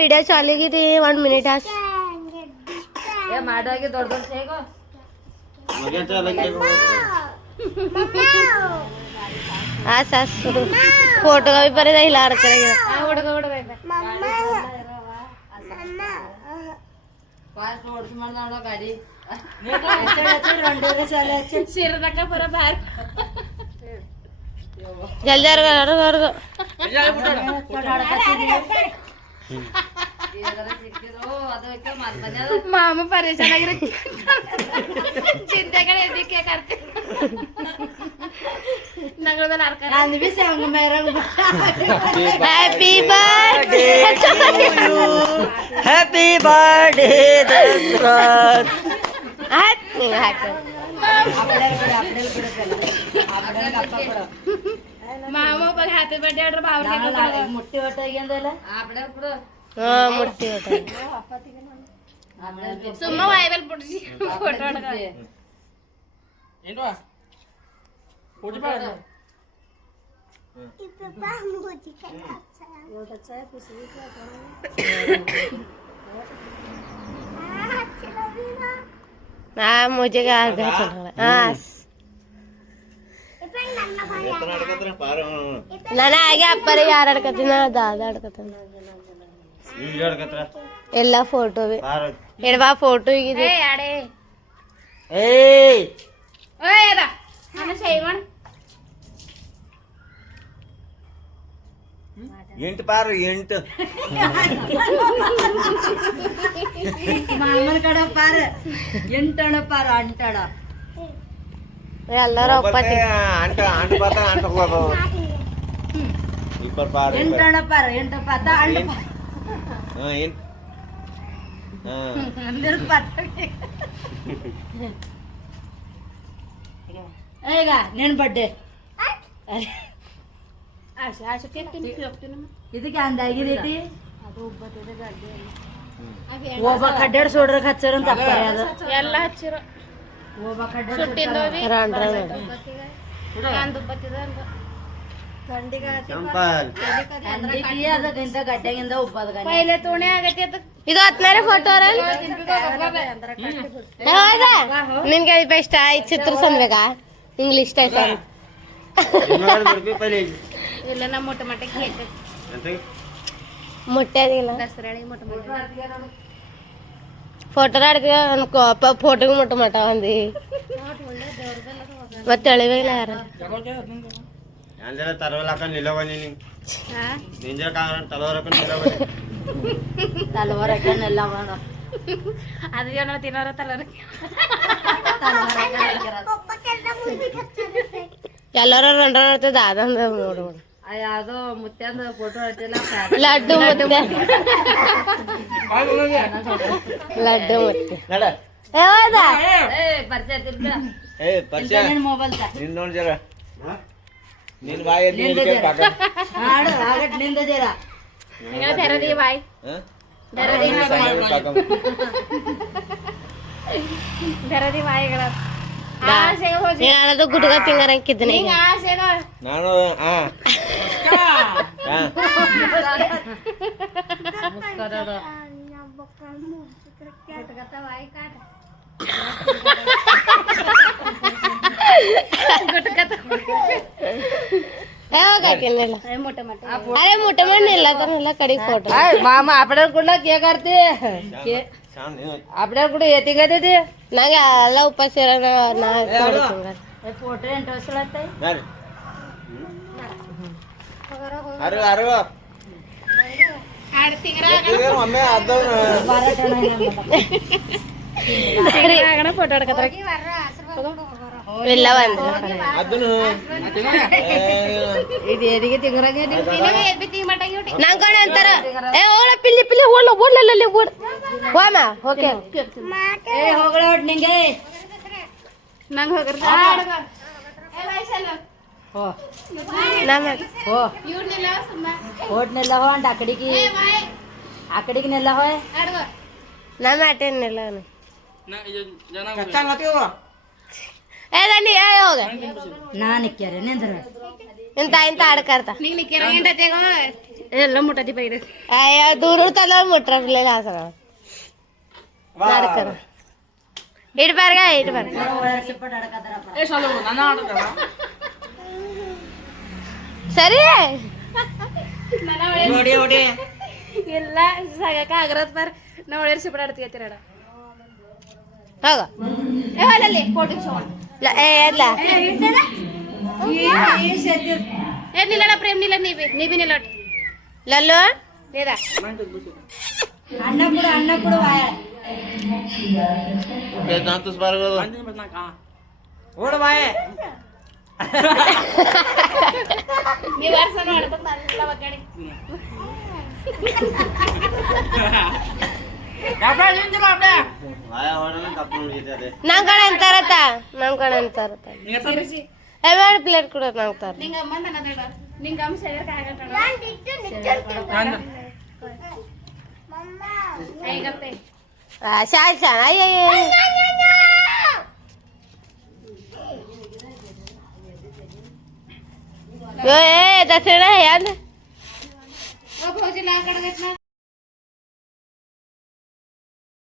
video ಚಾಲಿಗಿರಿ 1 minute as ಮಾಡೋಗಿ ದೊಡ್ಡ ದೊಡ್ಡ ಹೇಗೋ ಆಸ್ ಆಸ್ ಫೋಟೋ भी पर हिला रखे ಹುಡುಗ ಹುಡುಗ ಫಾಸ್ಟ್ ಓಡಿಸಿ ಮಾಡ್ದ ಗಾಡಿ ಶಿರದಕ್ಕ ಬರ ಬಾರ್ जल्दी अर्ग ಮಾಮ ಪರೇಶಾನ್ ಆಗಿರೋ ಚಿಂತೆ ಕಡೆ ಇದಕ್ಕೆ ಕರ್ತೆ ನಂಗಳ ಅಂದ್ವಿ ಸಂಗ ಮೇರ happy birthday happy birthday Dasharath ಮಾಮ ಬಗ್ ಹ್ಯಾಪಿ ಬರ್ತ್ಡೇ ಆಡ್ರ ಬಾವ್ರಿಗೆ ಮುಟ್ಟಿ ಹೊಟ್ಟೆ ಅಂದಲ್ಲ ಆಪಡೆ ಕೊಡು ಮುಟ್ಟಿ ಹೊಟ್ಟೆ ಸುಮ್ಮ ವೈಬಲ್ ಪುಟ್ಟಿ ಫೋಟೋ ಹೊಡಕ ఏంటో పూజ పాడు हाँ मुझे क्या हाँ नाना आगे अप्पर यार अड़कती ना दादा अड़कता ಎಲ್ಲ ಫೋಟೋ ಎಡವಾ ಫೋಟೋ ಇದೆ ಏ ಆಡೆ ಏಯ್ ಓಯ್ ಅದ ನಾನು ಸೇವಣ ಎಂಟು ಪಾರು ಎಂಟು ಮಾಮನ ಕಡೆ ಪಾರ ಎಂಟಣ ಪಾರ ಅಂಟಣ ಎಲ್ಲರೂ ಒಪ್ಪತ್ತಿ ಅಂಟ ಅಂಟ ಪಾತ ಅಂಟ ಹೋಗೋ ಇಪ್ಪರ್ ಪಾರು ಎಂಟಣ ಪಾರ ಎಂಟ ಪಾತ ಅಂಟ ಹಾಂ ಎಂಟು ಹಾಂ ಅಂದ್ರ ಪಾತ ಈಗ ನಿನ್ನ ಬರ್ಡೇ ಇದಕ್ಕೆ ಅಂದಾಗಿದೈತಿ ಒಬ್ಬ ಕಡ್ಡಾಡ್ ಸೋಡ್ರಕ್ ಹಚ್ಚಾರ ಅಂತ ಅಪ್ಪಾರೆ ಅದು ಎಲ್ಲ ಹಚ್ಚಿರ ಒಬ್ಬ ಕಡ್ಡಾಡ್ ಅದಕ್ಕಿಂತ ಗಡ್ಡೆಗಿಂದ ಉಬ್ಬದ ಪೈಲೆ ತೋಣೆ ಆಗತ್ತೆ ಇದು 10ನೇ ಫೋಟೋ ನಿನ್ಗೆ ಬೆಸ್ಟ್ ಆಯ್ತು ಚಿತ್ರ ಸಂಬೇಕಾ ಇಂಗ್ಲಿಷ್ ಟೈಪ್ ಇಲ್ಲ ನಮ್ಮ ಮೊಟ್ಟ ಮಟ್ಟ ಕೇಕ್ ಮುಟ್ಟದಿಲ್ಲ ದಸರಾಳಿ ಮೊಟ್ಟ ಮಟ್ಟ ಫೋಟೋ ಆಡ್ತೀವ ಅನ್ಕೋ ಫೋಟೋಗೆ ಮುಟ್ಟ ಮಟ ಒಂದಿ ಮತ್ತೆ ಎಳಿವಿಲ್ಲ ಯಾರ ತಲವಲ್ ಹಾಕೊಂಡು ನಿಲ್ಲವನಿ ನಿಂಜ ತಲವಾರ್ ಹಾಕೊಂಡು ನಿಲ್ಲವನಿ ತಲವಾರ ಹಾಕೊಂಡೆಲ್ಲ ಅದು ಏನೋ ತಿನ್ನೋರ ತಲವಾರ ಎಲ್ಲರೂ ರಂಡ ನೋಡ್ತೇವೆ ದಾದ ನೋಡು ಯಾವ್ದೋ ಮುತ್ಯಂದ ಫೋಟೋ ಹಚ್ಚಿಲ್ಲ ಲಡ್ಡು ಮುತ್ತೆ ಲಡ್ಡು ಮುತ್ತೆ ನಡ ಯಾವ್ದ ಪರಿಚಯ ತಿರ್ಗ ಏ ಪರಿಚಯ ಮೊಬೈಲ್ ನಿನ್ ನೋಡ್ ಜರ ನಿನ್ ಬಾಯಿ ಹಾಡು ಆಗಟ್ ನಿಂದ ಜರ ತೆರದಿ ಬಾಯ್ ತೆರದಿ ಬಾಯಿಗಳ ಅದು ಗುಡ್ಗ ತಿಂಗಾರಂಕಿದ್ದೀನಿ ನಾನು अरे मोठे मन नेला तर मला कडी फोटो मामा आपल्याला कुठला केक करते आपल्याला कुठे येते का ते ನಂಗೆ ಎಲ್ಲ ಉಪವಾಸ ನಾ ಫೋಟೋ ಇಂಟ್ರೆಸ್ಟ್ ಅರು ಅರು ಒಮ್ಮೆ ಫೋಟೋ ಹಿಡ್ಕತ್ರ ಎಲ್ಲ ಬಂದು ಅದನ್ನು ಇದು ಎದಿಗೆ ತಿಂಗ್ರಾಗ ನಂಗೆ ಅಂತಾರ ಏ ಹೋಗ್ಲ ಪಿಲ್ಲಿ ಪಿಲ್ಲಿ ಓಡ್ಲ ಓಡ್ಲಲ್ಲಿ ಓಡ್ ಹೋಮ ಓಕೆ ಏ ಹೋಗಳ ಹೊಡ್ ನಿಂಗೆ ನಂಗೆ ಹೋಗ್ರ ಓಟ್ನೆಲ್ಲ ಹೋಂಡ್ ಆಕಡಿಗೆ ನೆಲ್ಲ ಹೋಯ್ ನಮ್ಮ ಅಟೆನ್ನೆಲ್ಲ ಏ ದಂಡಿ ಏ ಹೋಗ ನಾನು ನಿಕ್ಕ್ಯಾರೆ ನಿಂದ್ರ ಇಂತ ಇಂತ ಆಡ್ಕರ್ತ ಎಲ್ಲ ಮುಟ್ಟತಿ ಪೈರು दूर तला मोटर असं ನಡ್ಕರ ಇಡ್ಬಾರ್ಗ ಸರಿ ಎಲ್ಲ ಸಾಗಕ ಆಗರತ್ ಬಾರ್ ನಾ ಒಳ್ಳೆ ಸಿಪಡ ಆಡ್ತೀರ ಹೋಗ ಇಲ್ಲ ಏನಿಲ್ಲ ಪ್ರೇಮ್ ನಿಲ್ಲ ನೀವಿ ನಿಲ್ಲ ಲಲ್ಲು లేదా అన్నప్పుడు వాయాలి दांतच बारगो ओड बाय మీ వరుసను అడుగుతా నల్ల వగ్గడి वाया होडला कपून घेते ನಮ್ ಕಡೆ ಅಂತಾರತ ಎರಡು ಪ್ಲೇಟ್ ಕೂಡ ನಾಗ್ತಾರ ನಿಂಗ ಅಮ್ಮಂದ ನದಡ ನಿಂಗ ಅಮ್ಮ ಸೆಡಕ ಆಗಟಡ ಹೇಗತ್ತೆ ಶಾಲ್ ಅಯ್ಯ ಏ ದಸರಾ ಯಾದ ओ भौजी ला कड घेतला